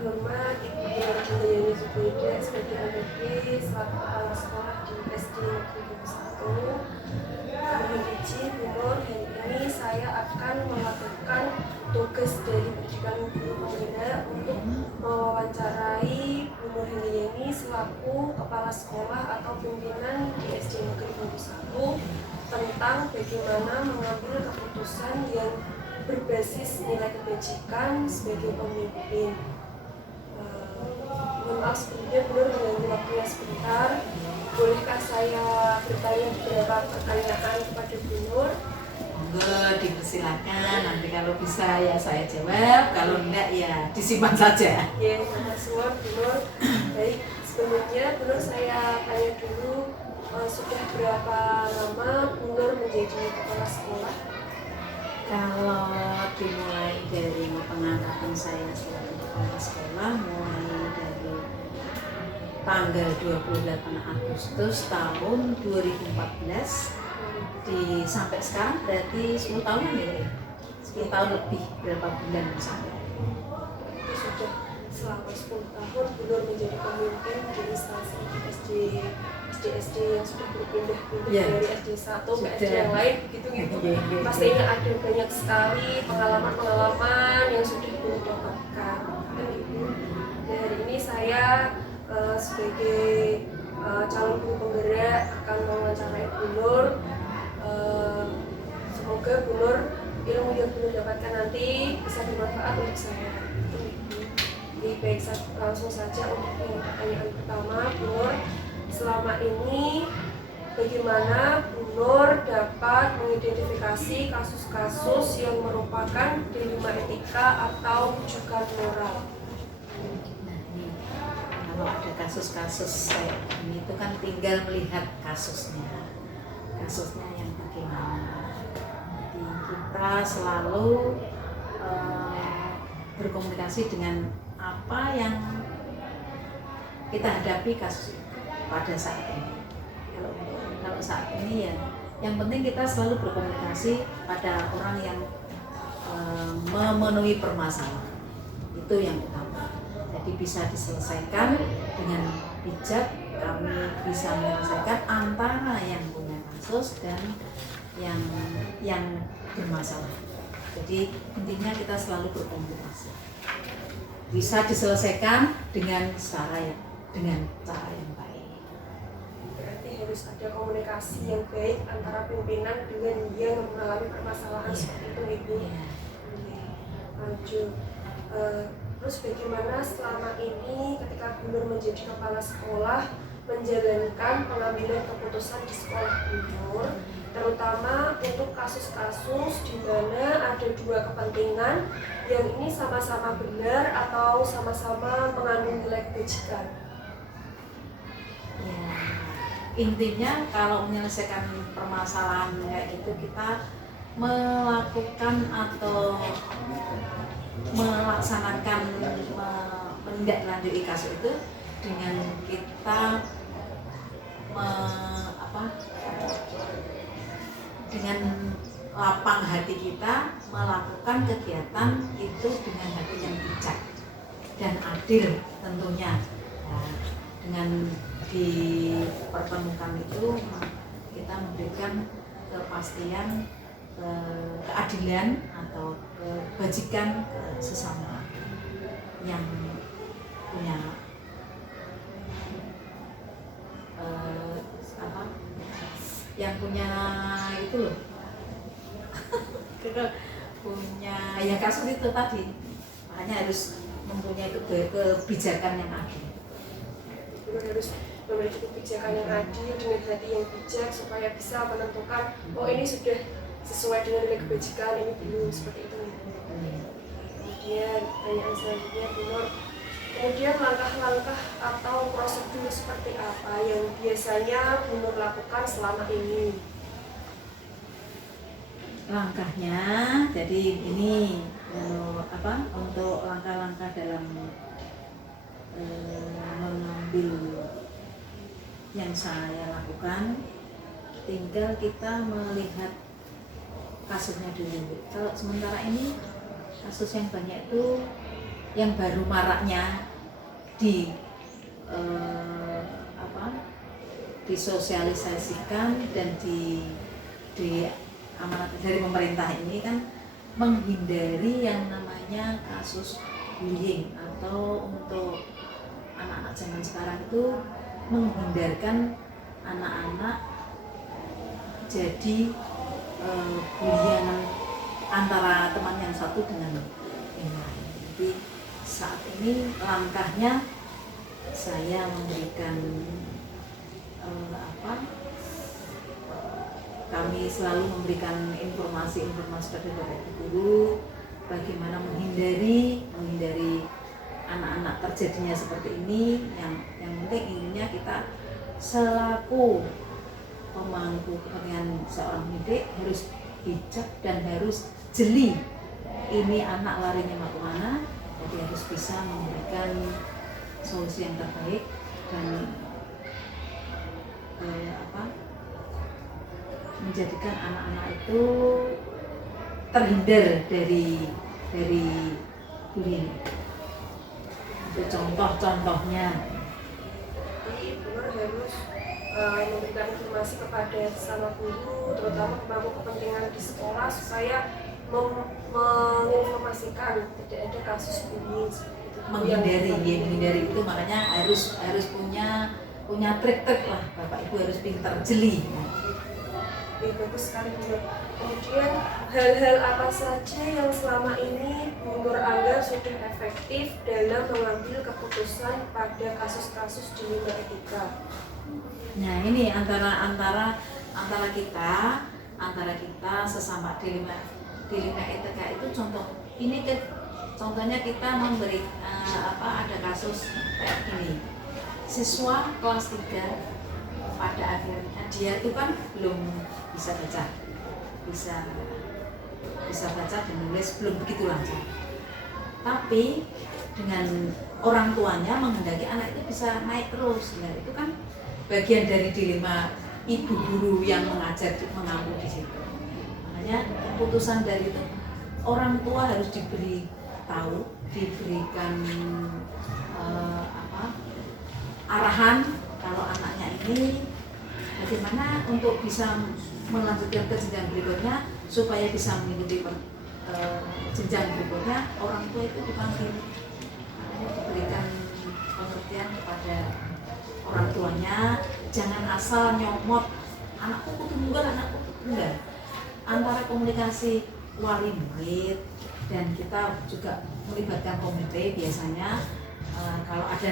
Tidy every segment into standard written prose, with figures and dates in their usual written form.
terhormat Ibu Handayani Zubaida sebagai APD selaku kepala sekolah di SD Negeri 1. Mohon izin Bu Nur, hari ini saya akan melakukan tugas dari pendidikan guru pembina untuk mewawancarai Bu Nur Handayani selaku kepala sekolah atau pimpinan di SD Negeri 1 tentang bagaimana mengambil keputusan yang berbasis nilai kebajikan sebagai pemimpin. Mohon maaf sebelumnya Bu Nur mengganggu waktunya sebentar. Bolehkah saya bertanya beberapa pertanyaan kepada Bu Nur? Monggo dipersilakan, nanti kalau bisa ya saya jawab, kalau enggak ya disimpan saja. Ya, terima kasih Bu Nur. Baik, sebelumnya Bu Nur saya tanya dulu, sudah berapa lama Bu Nur menjadi kepala sekolah? Kalau dimulai dari pengangkatan saya sebagai kepala sekolah mulai dari tanggal 28 Agustus tahun 2014 sampai sekarang berarti 10 tahunan ya? 10 tahun lebih, berapa bulan sampai? Itu sudah selama 10 tahun Bu Nur menjadi pemimpin di instansi SD yang sudah berpindah-pindah dari SD 1 ke SD yang lain begitu. Pastinya ada banyak sekali pengalaman-pengalaman yang sudah Bu Nur dapatkan. Dan hari ini saya sebagai calon guru penggerak akan mewawancarai Bu Nur. Semoga Bu Nur ilmu yang Bu Nur dapatkan nanti bisa bermanfaat untuk saya. Jadi baik, langsung saja untuk pertanyaan pertama, Bu Nur. Selama ini bagaimana Bu Nur dapat mengidentifikasi kasus-kasus yang merupakan dilema etika atau rujukan moral? Kalau ada kasus-kasus kayak ini itu kan tinggal melihat kasusnya yang bagaimana. Jadi kita selalu berkomunikasi dengan apa yang kita hadapi kasus pada saat ini. Kalau saat ini ya, yang penting kita selalu berkomunikasi pada orang yang memenuhi permasalahan. Itu yang utama. Jadi bisa diselesaikan dengan bijak, kami bisa menyelesaikan antara yang punya kasus dan yang bermasalah. Jadi intinya kita selalu berkomunikasi. Bisa diselesaikan dengan cara yang baik. Berarti harus ada komunikasi yang baik antara pimpinan dengan yang mengalami permasalahan seperti itu, Ibu. Lanjut. Terus bagaimana selama ini ketika Bu Nur menjadi kepala sekolah menjalankan pengambilan keputusan di sekolah Bu Nur, terutama untuk kasus-kasus di mana ada dua kepentingan yang ini sama-sama benar atau sama-sama mengandung nilai kebajikan? Ya, intinya kalau menyelesaikan permasalahan kayak itu kita melakukan atau melaksanakan menindaklanjuti kasus itu dengan kita dengan lapang hati kita melakukan kegiatan itu dengan hati yang bijak dan adil tentunya. Nah, dengan dipertemukan itu kita memberikan kepastian, keadilan atau kebajikan ke sesama yang punya itu loh punya ya kasus itu tadi, makanya harus mempunyai kebijakan yang adil. Harus memiliki kebijakan yang adil dengan hati yang bijak supaya bisa menentukan ini sudah sesuai dengan nilai kebajikan, ini belum, seperti itu. Kemudian pertanyaan selanjutnya Bu Nur, kemudian langkah-langkah atau prosedur seperti apa yang biasanya Bu Nur lakukan selama ini? Langkahnya, jadi ini untuk langkah-langkah dalam mengambil yang saya lakukan, tinggal kita melihat kasusnya dulu. Kalau sementara ini kasus yang banyak itu yang baru maraknya di apa, disosialisasikan dan di amanat dari pemerintah ini kan menghindari yang namanya kasus bullying, atau untuk anak-anak zaman sekarang itu menghindarkan anak-anak jadi bulian antara teman yang satu dengan yang lain. Jadi saat ini langkahnya saya memberikan kami selalu memberikan informasi-informasi pada Bapak Ibu guru bagaimana menghindari anak-anak terjadinya seperti ini. Yang penting intinya kita selaku pemangku kepentingan seorang pendidik harus bijak dan harus jeli ini anak larinya mau kemana, jadi harus bisa memberikan solusi yang terbaik dan menjadikan anak-anak itu terhindar dari bullying. Itu contoh-contohnya. Jadi benar harus memberikan informasi kepada sesama guru, terutama pemangku kepentingan di sekolah, supaya menginformasikan tidak ada kasus bullying seperti itu. Menghindari itu makanya harus punya trik-trik lah, Bapak Ibu harus pintar jeli. Bagus sekali Bu. Kemudian hal-hal apa saja yang selama ini Bu Nur anggap sudah efektif dalam mengambil keputusan pada kasus-kasus di limba etika? Nah ini antara kita sesama di limba etika itu contohnya kita memberi ada kasus kayak gini, siswa kelas 3 pada akhirnya dia itu kan belum bisa baca dan nulis, belum begitu lancar, tapi dengan orang tuanya menghendaki anak itu bisa naik terus. Nah itu kan bagian dari dilema ibu guru yang mengajar mengampu di situ. Makanya keputusan dari itu orang tua harus diberikan arahan kalau anaknya ini bagaimana untuk bisa melanjutkan ke jenjang berikutnya supaya bisa mengikuti jenjang berikutnya. Orang tua itu dipanggil, diberikan pengertian kepada orang tuanya, jangan asal nyomot anakku kudu tunggal, antara komunikasi wali murid dan kita juga melibatkan komite biasanya. Kalau ada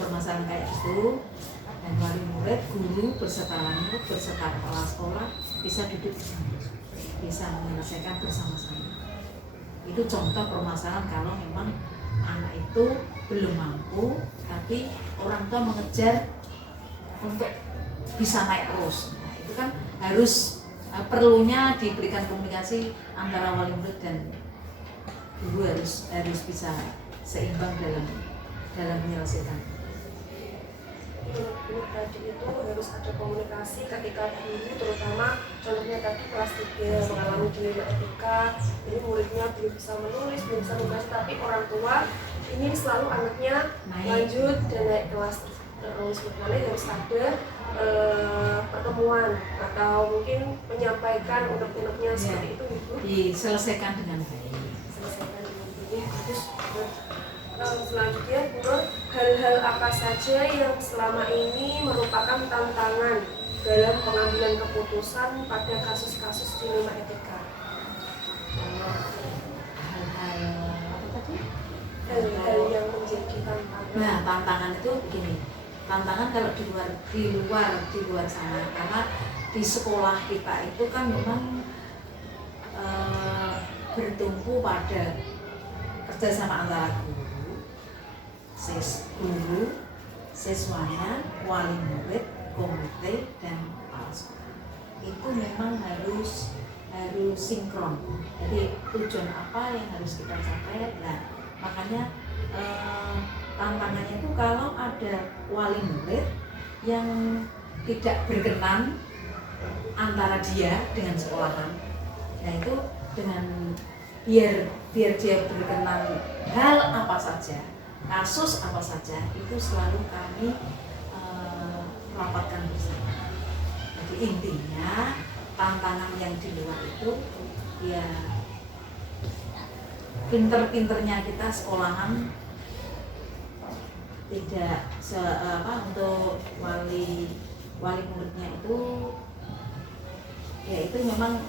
permasalahan kayak itu, dan wali murid, guru beserta kepala sekolah bisa duduk bisa menyelesaikan bersama-sama. Itu contoh permasalahan kalau memang anak itu belum mampu tapi orang tua mengejar untuk bisa naik terus. Nah, itu kan harus perlunya diberikan komunikasi antara wali murid dan guru, harus bisa seimbang dalam menyelesaikan. Tadi itu harus ada komunikasi ketika guru, terutama contohnya tadi kelas 3 mengalami dilema etika, jadi muridnya belum bisa menulis, belum bisa membaca, tapi orang tua ingin selalu anaknya lanjut dan naik kelas terus. Makanya harus ada pertemuan atau mungkin menyampaikan unek-uneknya seperti itu Ibu. Diselesaikan dengan baik. Terus selanjutnya Bu, hal-hal apa saja yang selama ini merupakan tantangan dalam pengambilan keputusan pada kasus-kasus dilema etika? Hal-hal yang menjadi tantangan. Nah, tantangan itu begini. Tantangan kalau di luar sana, karena di sekolah kita itu kan memang bertumpu pada kerjasama antara guru, siswanya, wali murid, komite, dan kepala sekolah. Itu memang harus sinkron. Jadi tujuan apa yang harus kita capai. Nah, makanya tantangannya itu kalau ada wali murid yang tidak berkenan antara dia dengan sekolahan, nah itu dengan biar dia berkenan hal apa saja, kasus apa saja, itu selalu kami rapatkan bersama. Jadi intinya tantangan yang di luar itu ya pinter-pinternya kita sekolahan tidak untuk wali muridnya itu ya itu memang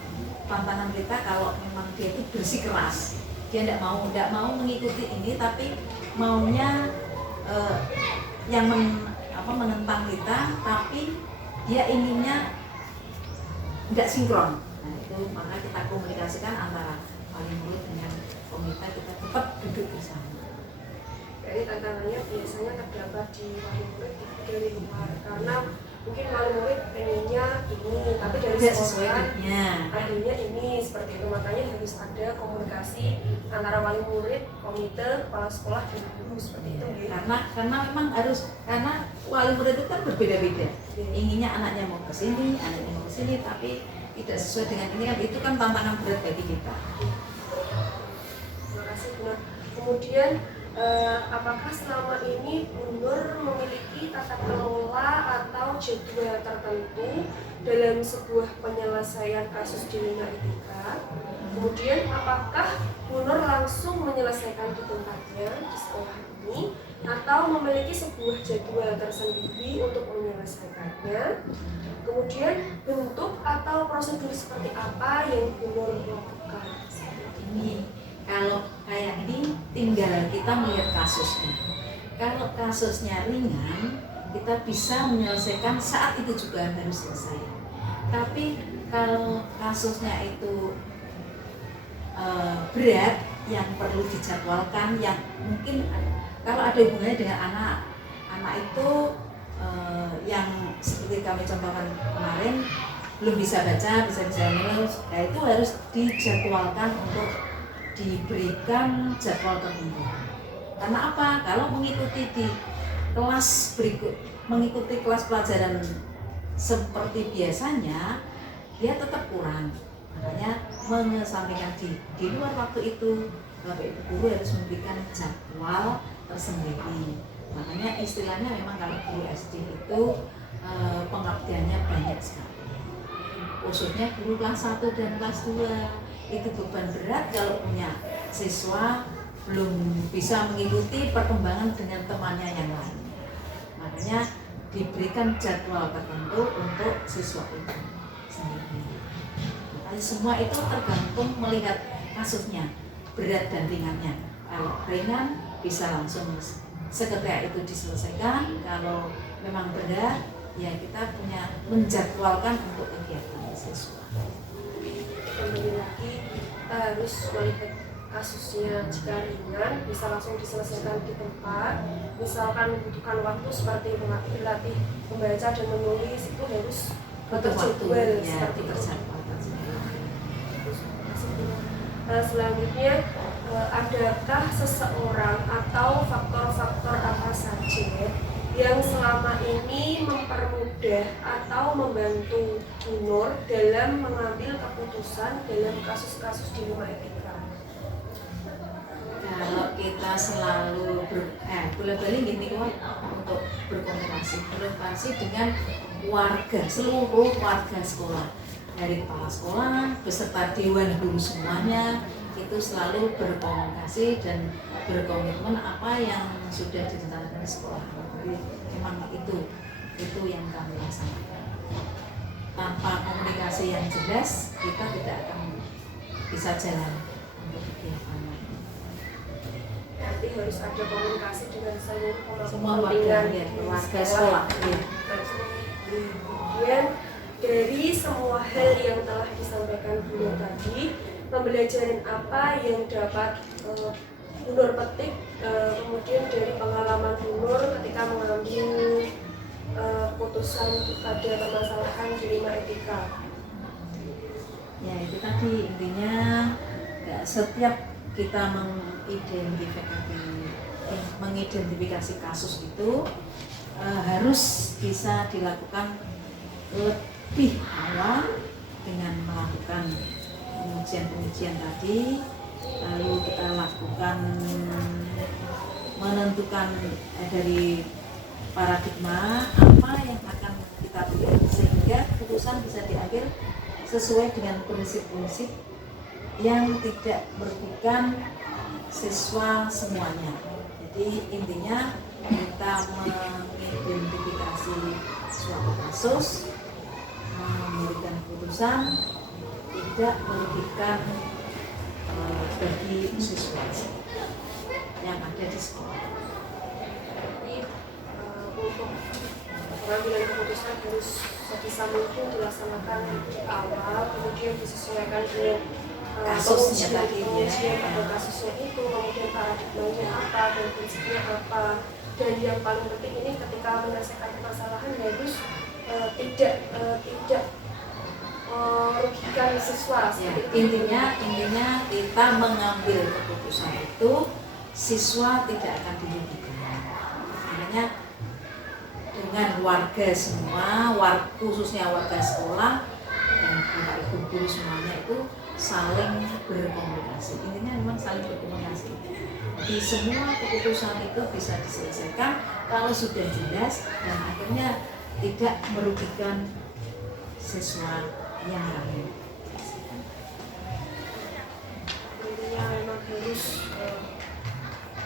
tantangan kita. Kalau memang dia itu bersikeras, dia tidak mau mengikuti ini, tapi maunya yang menentang kita, tapi dia inginnya tidak sinkron. Nah itu maka kita komunikasikan antara wali murid dengan komite, kita tetap duduk bersama. Jadi tantangannya biasanya terdapat di wali murid dari luar, karena mungkin wali murid pengennya ini, tapi dari sekolah adanya ini, seperti itu. Makanya harus ada komunikasi antara wali murid, komite, kepala sekolah, dan guru, seperti itu. Karena memang harus, karena wali murid itu kan berbeda-beda. Inginnya anaknya mau ke sini, tapi tidak sesuai dengan ini kan, itu kan tantangan berat bagi kita. Terima kasih Bu Nur. Kemudian apakah selama ini Bu Nur memiliki tata kelola atau jadwal tertentu dalam sebuah penyelesaian kasus dilema etika? Kemudian apakah Bu Nur langsung menyelesaikan di tempatnya di sekolah ini, atau memiliki sebuah jadwal tersendiri untuk menyelesaikannya? Kemudian bentuk atau prosedur seperti apa yang Bu Nur lakukan? Ini kalau kayak ini tinggal kita melihat kasusnya. Kalau kasusnya ringan, kita bisa menyelesaikan saat itu juga harus selesai. Tapi kalau kasusnya itu berat, yang perlu dijadwalkan, yang mungkin kalau ada hubungannya dengan anak itu yang seperti kami contohkan kemarin, belum bisa baca, bisa nulis, nah itu harus dijadwalkan untuk diberikan jadwal tertentu. Karena apa? Kalau mengikuti di kelas berikut, mengikuti kelas pelajaran seperti biasanya, dia tetap kurang. Makanya mengesampingkan di luar waktu itu, Bapak Ibu guru harus memberikan jadwal tersendiri. Makanya istilahnya memang kalau guru SD itu pengabdiannya banyak sekali. Khususnya guru kelas 1 dan kelas 2. Itu beban berat kalau punya siswa belum bisa mengikuti perkembangan dengan temannya yang lain. Makanya diberikan jadwal tertentu untuk siswa itu sendiri. Makanya semua itu tergantung melihat kasusnya, berat dan ringannya. Kalau ringan bisa langsung seketika itu diselesaikan. Kalau memang berat, ya kita punya menjadwalkan untuk kegiatan siswa. Kembali lagi, kita harus melihat kasusnya. Jika ringan bisa langsung diselesaikan di tempat. Misalkan membutuhkan waktu seperti berlatih membaca dan menulis, itu harus terjadwal seperti itu. Selanjutnya, adakah seseorang atau faktor-faktor apa saja yang selama ini mempermudah atau membantu Bu Nur dalam mengambil keputusan dalam kasus-kasus dilema etika? Kalau kita selalu boleh-boleh gini untuk berkomunikasi dengan warga, seluruh warga sekolah, dari kepala sekolah beserta dewan guru semuanya, itu selalu berkomunikasi dan berkomitmen apa yang sudah direncanakan di sekolah. Jadi memang itu yang kami laksanakan. Tanpa komunikasi yang jelas, kita tidak akan bisa jalan untuk kegiatan. Berarti harus ada komunikasi dengan semua warga sekolah. Kemudian dari semua hal yang telah disampaikan Bu Nur tadi, pembelajaran apa yang dapat Bu Nur petik kemudian dari pengalaman Bu Nur ketika mengambil putusan pada permasalahan dilema etika? Ya itu tadi intinya, ya, setiap kita mengidentifikasi kasus itu harus bisa dilakukan lebih awal dengan melakukan pengujian tadi, lalu kita lakukan menentukan dari paradigma apa yang akan kita pilih sehingga keputusan bisa diambil sesuai dengan prinsip-prinsip yang tidak merugikan siswa semuanya. Jadi intinya kita mengidentifikasi suatu kasus, memberikan keputusan tidak merugikan bagi siswa yang ada di sekolah. Jadi untuk pengambilan keputusan harus sebisa mungkin dilaksanakan di awal, kemudian disesuaikan dengan kasusnya tadi pada kasusnya itu, kemudian paradigmanya apa dan prinsipnya apa. Dan yang paling penting ini ketika menyelesaikan permasalahan harus tidak merugikan siswa. Ya, intinya kita mengambil keputusan itu siswa tidak akan dirugikan. Makanya dengan warga semua, khususnya warga sekolah dan bapak ibu guru semuanya itu saling berkomunikasi. Intinya memang saling berkomunikasi. Jadi semua keputusan itu bisa diselesaikan kalau sudah jelas dan akhirnya tidak merugikan siswa yang lain. Intinya memang harus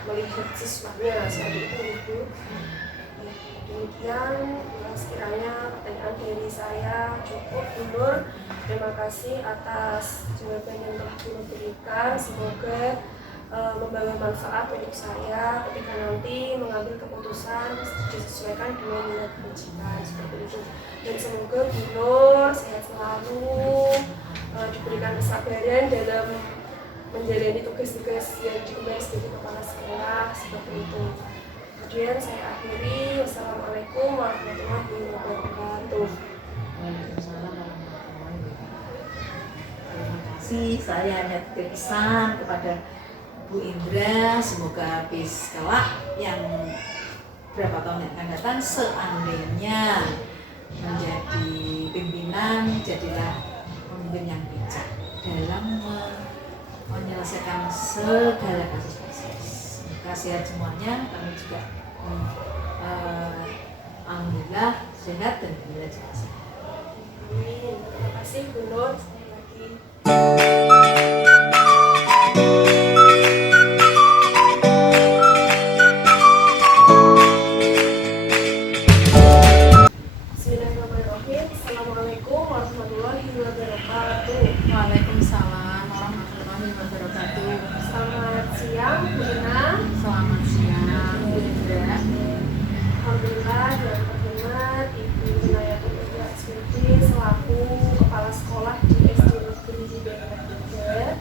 melihat siswanya seperti itu Ibu. Demikian sekiranya pertanyaan dari saya cukup. Nur, terima kasih atas jawaban yang telah Nur berikan. Semoga membawa manfaat untuk saya ketika nanti mengambil keputusan disesuaikan dengan nilai kebajikan seperti itu. Dan semoga Bu Nur sehat selalu, diberikan kesabaran dalam menjalani tugas-tugas yang diemban sebagai kepala sekolah seperti itu. Kemudian saya akhiri. Wassalamualaikum warahmatullahi wabarakatuh. Waalaikumsalam warahmatullahi wabarakatuh. Terima kasih. Saya hanya berpesan kepada Bu Indra, semoga habis kelak yang berapa tahun yang akan datang seandainya menjadi pimpinan, jadilah pemimpin yang bijak dalam menyelesaikan segala kasus-kasus. Semoga sehat semuanya. Kami juga alhamdulillah sehat dan belajar. Amin. Terima kasih Bu Nur. Sekali lagi. Bismillahirrahmanirrahim. Assalamualaikum warahmatullahi wabarakatuh. Waalaikumsalam warahmatullahi wabarakatuh. Selamat siang, Bu Ina. Selamat siang, Bu Indra. Alhamdulillah yang terhormat Ibu Inayatul Ida SPD selaku Kepala Sekolah di SD Negeri di daerah 3.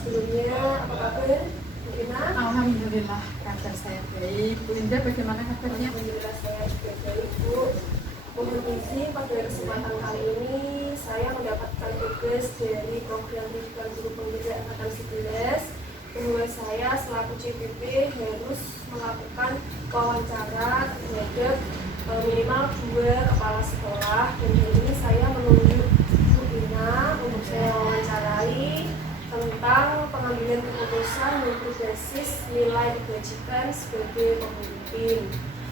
Sebelumnya apa kabar Bu Ina? Alhamdulillah kabar saya baik. Bu Indra bagaimana kabarnya? Alhamdulillah saya juga baik Bu. Mohon izin pada kesempatan kali ini saya mendapatkan tugas dari program pendidikan guru penggerak angkatan 11 bahwa saya selaku CPP harus melakukan wawancara terhadap minimal 2 kepala sekolah, dan hari ini saya menunjuk Bu Ina untuk saya wawancarai tentang pengambilan keputusan yang berbasis nilai kebajikan sebagai pemimpin.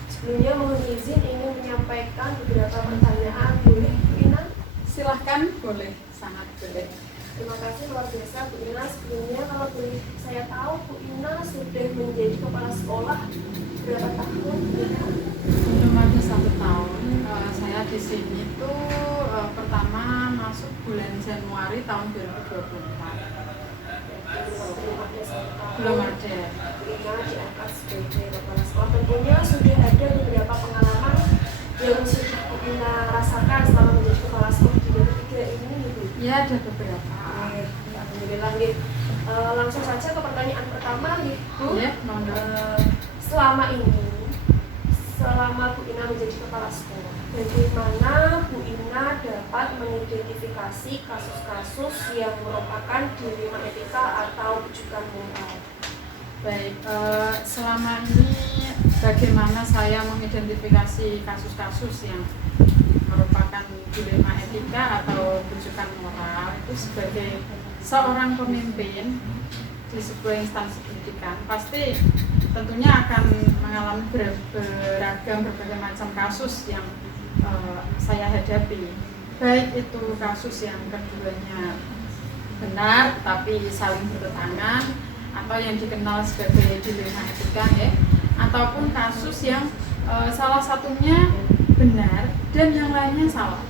Sebelumnya mohon izin ingin menyampaikan beberapa pertanyaan. Boleh Bu Ina? Silahkan, boleh, sangat boleh. Terima kasih luar biasa Bu Ina. Sebelumnya kalau boleh saya tahu Bu Ina sudah menjadi kepala sekolah berapa tahun? Belum ada 1 tahun. Saya di sini tuh pertama masuk bulan Januari tahun 2024. Belum ada. Bu Ina diangkat sebagai kepala sekolah. Tentunya sudah ada beberapa pengalaman yang sudah Bu Ina rasakan selama menjadi kepala sekolah di daerah 3 ini Bu. Ya, ada beberapa. Alhamdulillah nih. Langsung saja ke pertanyaan pertama nih Bu. Ya, monggo. Selama Bu Ina menjadi kepala sekolah, bagaimana Bu Ina dapat mengidentifikasi kasus-kasus yang merupakan dilema etika atau rujukan moral? Baik, selama ini bagaimana saya mengidentifikasi kasus-kasus yang merupakan dilema etika atau rujukan moral itu sebagai seorang pemimpin. di sebuah instansi pendidikan pasti tentunya akan mengalami berbagai macam kasus yang saya hadapi, baik itu kasus yang keduanya benar tapi saling bertentangan atau yang dikenal sebagai dilema etika ya, ataupun kasus yang salah satunya benar dan yang lainnya salah.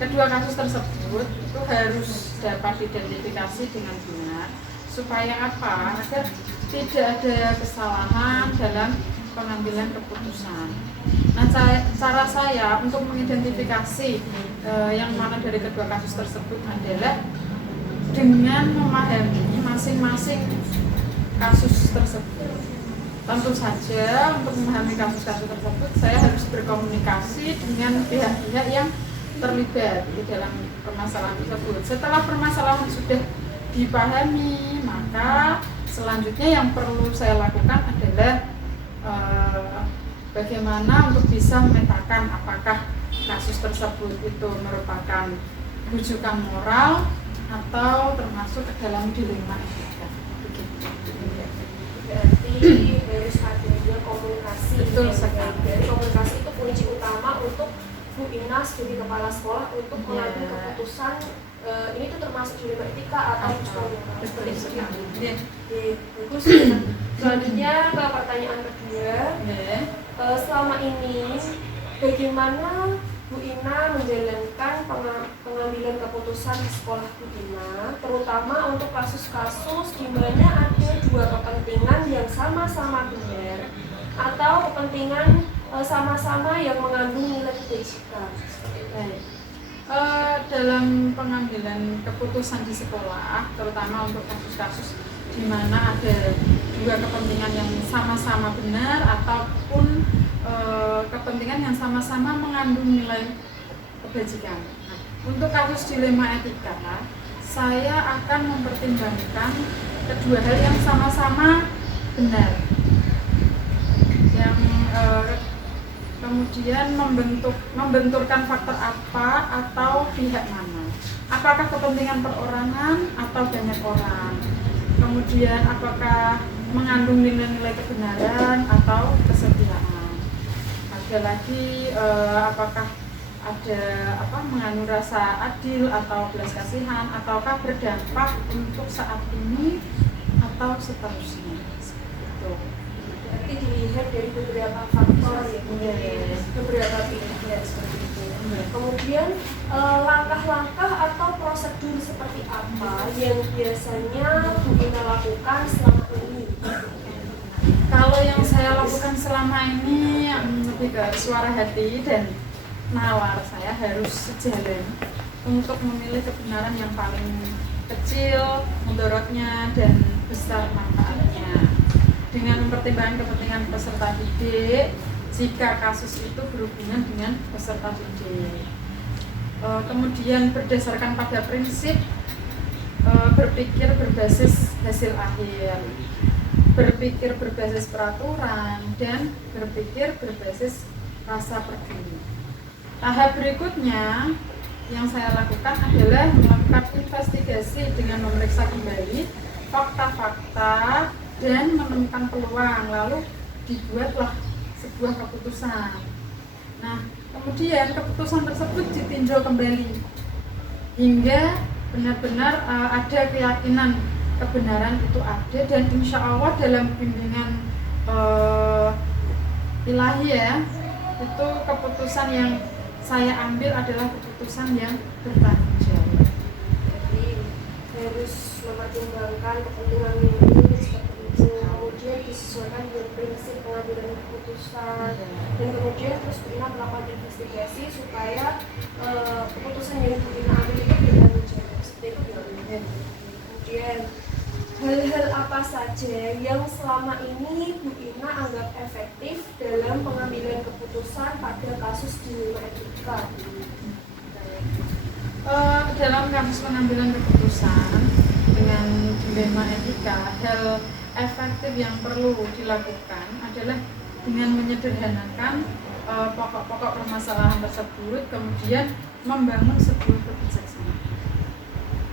Kedua kasus tersebut itu harus dapat diidentifikasi dengan benar supaya apa? Agar tidak ada kesalahan dalam pengambilan keputusan. Nah, cara saya untuk mengidentifikasi yang mana dari kedua kasus tersebut adalah dengan memahami masing-masing kasus tersebut. Tentu saja untuk memahami kasus-kasus tersebut saya harus berkomunikasi dengan pihak-pihak yang terlibat di dalam permasalahan tersebut. Setelah permasalahan sudah dipahami, maka selanjutnya yang perlu saya lakukan adalah bagaimana untuk bisa memetakan apakah kasus tersebut itu merupakan rujukan moral atau termasuk ke dalam dilema etika. Berarti harus adanya komunikasi. Betul sekali. Dari komunikasi itu kunci utama untuk Bu Ina sebagai kepala sekolah untuk mengambil keputusan ini tuh termasuk dilema etika atau rujukan moral. Betul sekali. Bagus. Selanjutnya ke pertanyaan kedua. Selama ini bagaimana Bu Ina menjalankan pengambilan keputusan di sekolah Bu Ina, terutama untuk kasus-kasus di mana ada dua kepentingan yang sama-sama benar atau kepentingan sama-sama yang mengandung nilai kebajikan. Dalam pengambilan keputusan di sekolah, terutama untuk kasus-kasus di mana ada dua kepentingan yang sama-sama benar ataupun kepentingan yang sama-sama mengandung nilai kebajikan. Nah, untuk kasus dilema etika, saya akan mempertimbangkan kedua hal yang sama-sama benar, yang kemudian membenturkan faktor apa atau pihak mana. Apakah kepentingan perorangan atau banyak orang? Kemudian apakah mengandung nilai-nilai kebenaran atau kesetiaan? Ada lagi apakah ada mengandung rasa adil atau belas kasihan, ataukah berdampak untuk saat ini atau seterusnya. Itu. Berarti dilihat dari beberapa faktor ya, beberapa pihak seperti itu. Kemudian langkah-langkah atau prosedur seperti apa yang biasanya Bu Ina lakukan selama ini? Kalau yang saya lakukan selama ini lebih ke suara hati dan nalar saya harus sejalan untuk memilih kebenaran yang paling kecil mudaratnya dan besar manfaatnya, dengan mempertimbangkan kepentingan peserta didik jika kasus itu berhubungan dengan peserta didik. Kemudian berdasarkan pada prinsip berpikir berbasis hasil akhir, berpikir berbasis peraturan, dan berpikir berbasis rasa peduli. Tahap berikutnya yang saya lakukan adalah melakukan investigasi dengan memeriksa kembali fakta-fakta dan menemukan peluang, lalu dibuatlah sebuah keputusan. Nah, kemudian keputusan tersebut ditinjau kembali hingga benar-benar ada keyakinan kebenaran itu ada, dan insya Allah dalam bimbingan ilahi ya, itu keputusan yang saya ambil adalah keputusan yang bertanggung jawab. Jadi harus mempertimbangkan kepentingan ini seperti itu, kemudian disesuaikan dengan prinsip pengambilan keputusan, dan kemudian terus Bu Ina melakukan investigasi supaya keputusan yang Bu Ina ambil itu bertanggung jawab seperti itu. Kemudian hal-hal apa saja yang selama ini Bu Ina anggap efektif dalam pengambilan keputusan pada kasus dilema etika? Dalam kasus pengambilan keputusan dengan dilema etika, hal efektif yang perlu dilakukan adalah dengan menyederhanakan pokok-pokok permasalahan tersebut, kemudian membangun sebuah kebijaksanaan.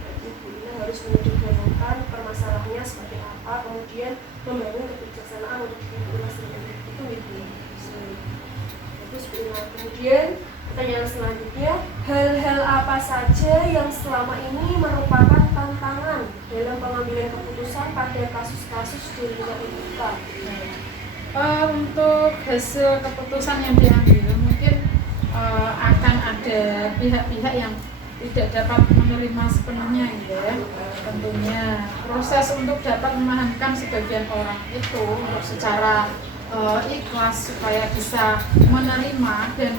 Jadi Bu Ina harus menyederhanakan permasalahannya seperti apa, kemudian membangun kebijaksanaan untuk dipimpin sendiri. Itu gitu. Terus kemudian pertanyaan selanjutnya, hal-hal apa saja yang selama ini merupakan tantangan dalam pengambilan keputusan pada kasus-kasus di lingkungan etika? Untuk hasil keputusan yang diambil mungkin akan ada pihak-pihak yang tidak dapat menerima sepenuhnya ya. Tentunya proses untuk dapat memahamkan sebagian orang itu untuk secara ikhlas supaya bisa menerima dan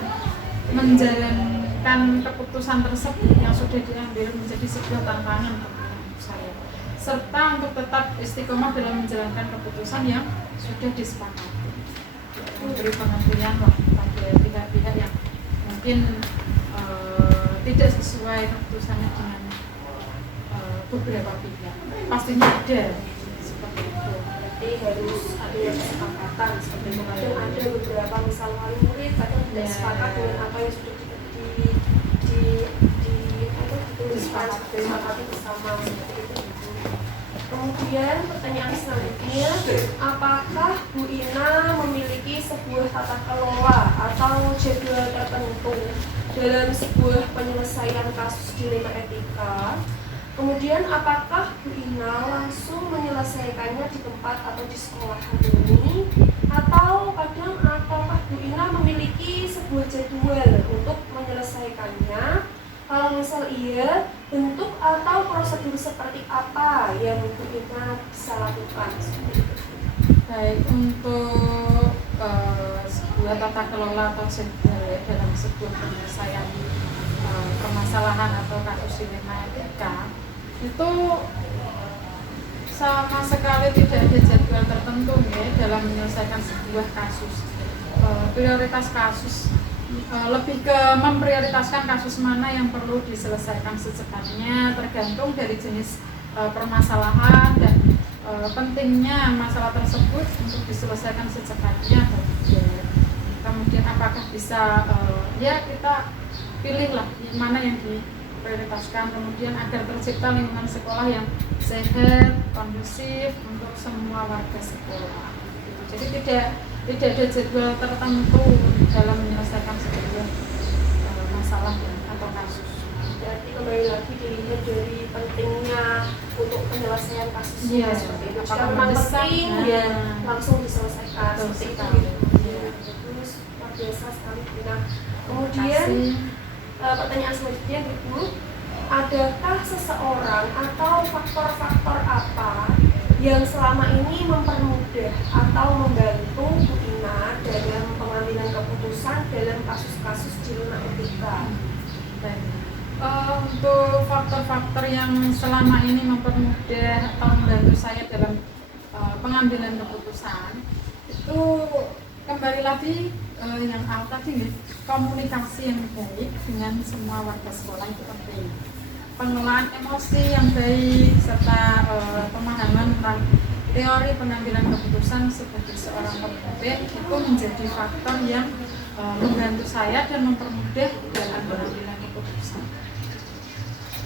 menjalankan keputusan tersebut yang sudah diambil menjadi sebuah tantangan untuk saya, serta untuk tetap istiqomah dalam menjalankan keputusan yang sudah disepakati, memberi pengertian pada pihak-pihak yang mungkin tidak sesuai keputusannya dengan beberapa pihak. Pastinya ada seperti itu. Berarti harus ada kesepakatan seperti itu. Kadang ada beberapa misal wali murid kadang tidak sepakat dengan apa yang sudah disepakati bersama seperti itu. Kemudian pertanyaan selanjutnya, apakah Bu Ina memiliki sebuah tata kelola atau jadwal tertentu dalam sebuah penyelesaian kasus dilema etika? Kemudian apakah Bu Ina langsung menyelesaikannya di tempat atau di sekolah ini? Atau kadang apakah Bu Ina memiliki sebuah jadwal untuk menyelesaikannya? Kalau misal iya, bentuk atau prosedur seperti apa yang Bu Ina bisa lakukan? Baik, untuk sebuah tata kelola atau jadwal dalam sebuah penyelesaian permasalahan atau kasus dilema etika itu sama sekali tidak ada jadwal tertentu ya dalam menyelesaikan sebuah kasus. Prioritas kasus lebih ke memprioritaskan kasus mana yang perlu diselesaikan secepatnya, tergantung dari jenis permasalahan dan pentingnya masalah tersebut untuk diselesaikan secepatnya. Kemudian apakah bisa ya kita pilihlah mana yang diprioritaskan, kemudian agar tercipta lingkungan sekolah yang sehat, kondusif untuk semua warga sekolah. Jadi tidak ada jadwal tertentu dalam menyelesaikan sebuah masalah atau kasus. Berarti kembali lagi dilihat dari pentingnya untuk penyelesaian kasusnya seperti itu. Jika memang penting ya langsung diselesaikan seperti itu. Terus luar biasa sekali. Nah, kemudian pertanyaan selanjutnya Bu, adakah seseorang atau faktor-faktor apa yang selama ini mempermudah atau membantu Bu Ina dalam pengambilan keputusan dalam kasus-kasus dilema etika? Untuk faktor-faktor yang selama ini mempermudah atau membantu saya dalam pengambilan keputusan itu kembali lagi yang awal tadi nih, komunikasi yang baik dengan semua warga sekolah itu penting. Pengelolaan emosi yang baik serta pemahaman tentang teori pengambilan keputusan sebagai seorang pemimpin itu menjadi faktor yang membantu saya dan mempermudah dalam pengambilan keputusan.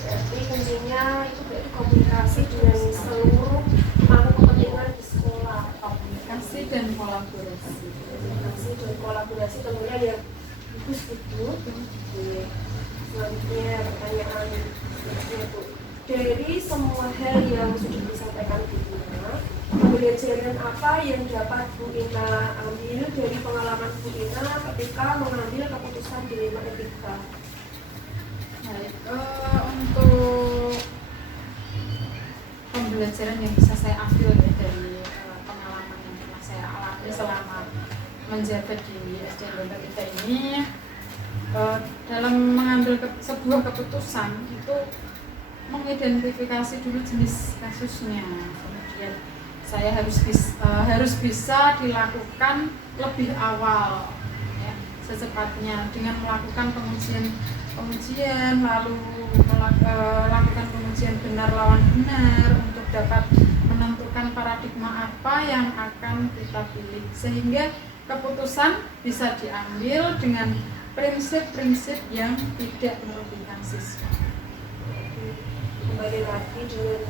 Berarti kuncinya itu berarti komunikasi dengan seluruh pemangku kepentingan di sekolah. Komunikasi dan kolaborasi. Komunikasi dan kolaborasi tentunya ya bagus gitu. Selanjutnya pertanyaan itu dari semua hal yang sudah disampaikan Bu Ina, pembelajaran apa yang dapat Bu Ina ambil dari pengalaman Bu Ina ketika mengambil keputusan dilema etika? Baik, untuk pembelajaran yang bisa saya ambil ya dari pengalaman yang pernah saya alami selama menjabat di SD Lomba kita ini, dalam mengambil sebuah keputusan itu mengidentifikasi dulu jenis kasusnya, kemudian saya harus bisa dilakukan lebih awal ya, secepatnya dengan melakukan pengujian lalu melakukan pengujian benar lawan benar untuk dapat menentukan paradigma apa yang akan kita pilih sehingga keputusan bisa diambil dengan prinsip-prinsip yang tidak merugikan siswa. Kembali lagi dengan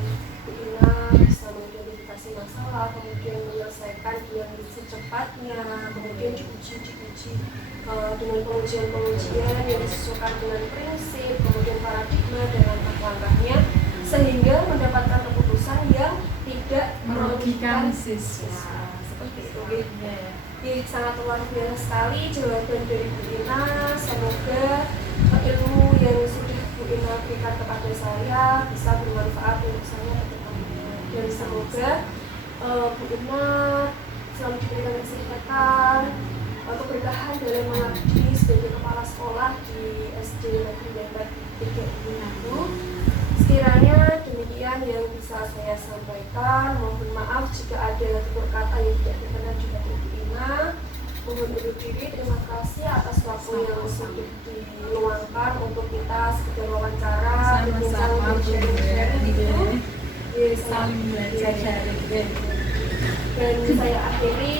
Bu Ina bisa mengidentifikasi masalah, kemudian menyelesaikan dengan secepatnya, kemudian diuji dengan pengujian-pengujian yang disesuaikan dengan prinsip, kemudian paradigma dan langkah-langkahnya, sehingga mendapatkan keputusan yang tidak Merugikan siswa. seperti itu. Ya. Jadi sangat luar biasa sekali jawaban dari Bu Ina. Semoga ilmu yang sudah Bu Ina berikan kepada saya bisa bermanfaat untuk saya ke depannya. Dan semoga Bu Ina selalu diberikan kesehatan, keberkahan dalam mengabdi sebagai kepala sekolah di SD Negeri Dapat 3 Manado. Sekiranya demikian yang bisa saya sampaikan. Mohon maaf jika ada tutur kata yang tidak berkenan juga dari Bu Ina. Mohon undur diri. Terima kasih atas waktu yang sudah diluangkan untuk kita sekedar wawancara, berbincang, sharing gitu. Saling belajar. Dan saya akhiri